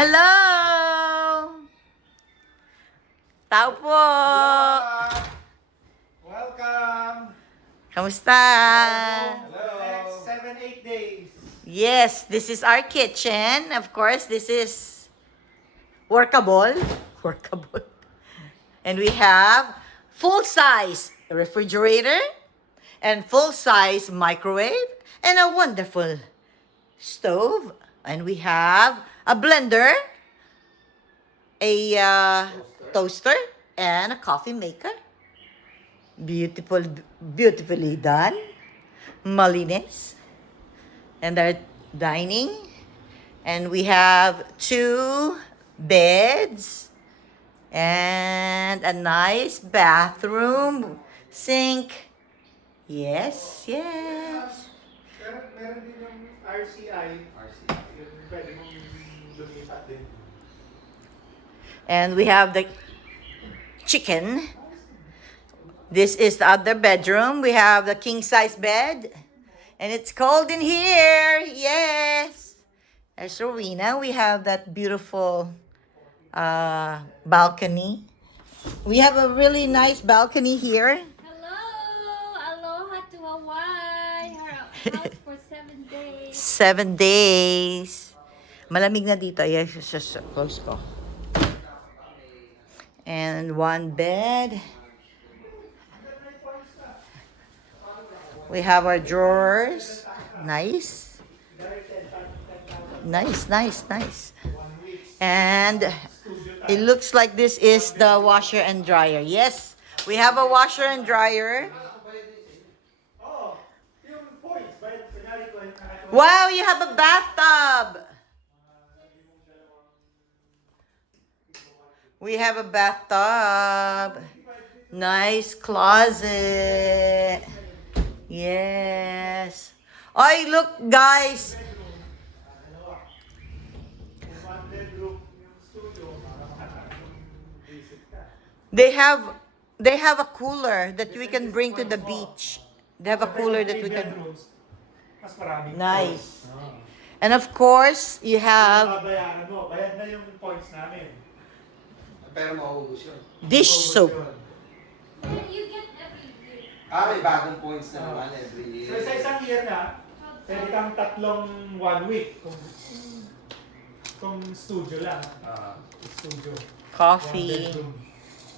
Hello! Tao po! Welcome! Kamusta? For the next 7-8 days. Yes, this is our kitchen. Of course, this is workable. Workable. And we have full-size refrigerator and full-size microwave and a wonderful stove. And we have a blender, a toaster, and a coffee maker. Beautifully done. Malinis. And our dining. And we have 2 beds. And a nice bathroom. Sink. Yes, yes. Meron din yung RCI. Yung pwede mong lumipat din. And we have the chicken. This is the other bedroom. We have the king-size bed. And it's cold in here. Yes. There's Rowena. We have that beautiful balcony. We have a really nice balcony here. Hello! Aloha to Hawaii! Our house for 7 days. 7 days. Malamig na dito. Yes, just close ko. And 1 bed. We have our drawers. Nice. Nice. And it looks like this is the washer and dryer. Yes, we have a washer and dryer. Oo. Yung points. Kunyari ko, Wow, you have a bathtub. We have a bathtub. Nice closet. Yes. Ay, look, guys. one bedroom yung studio, para makatapos yung visit ka. They have a cooler that we can bring to the beach. They have a cooler that we can. Bedrooms, mas maraming Nice. points. Oo. And of course, you have Babayaran mo. Bayad na yung points namin. Pero mauubos yun. dish soap. You get every year. May bagong points na naman every year. So sa isang year na, pwede kang 3 1 week kung studio lang. Studio. Coffee. 1 bedroom.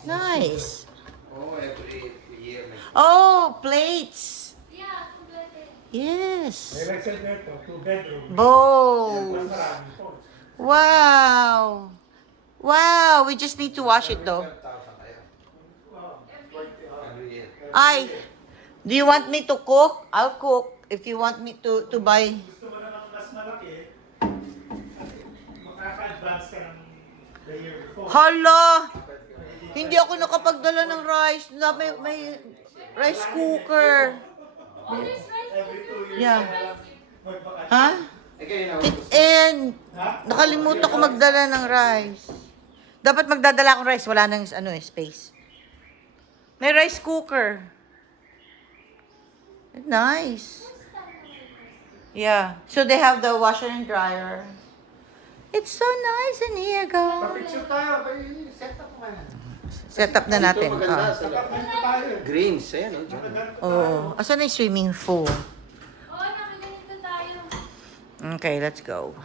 Nice. Every year. Oh, plates. Yeah, completely. Yes. May Rexel Berto, 2 bedroom. Mas Bowls. maraming points. Wow. Wow, we just need to wash it though. 12,000 kayo. Wow. Every year. Ay, do you want me to cook? I'll cook. If you want me to buy. Gusto mo namang mas malaki, makaka-advance ka ng the year before. Hala! Hindi ako nakapagdala ng rice. May rice cooker. Oh, there's rice Every 2 years Yeah. ka na lang magbakasyon. Ha? Kayo na And Ha? nakalimutan ko magdala ng rice. Dapat magdadala akong rice. Wala nang space. May rice cooker. Nice. Yeah. So they have the washer and dryer. It's so nice in here, guys. Picture tayo. Set up mo yan. Set up na natin. Ito maganda. Ah. Apartment na tayo. Greens. Ayan. Oh, asan na yung swimming pool? Oh, nakaganito tayo. Okay, let's go.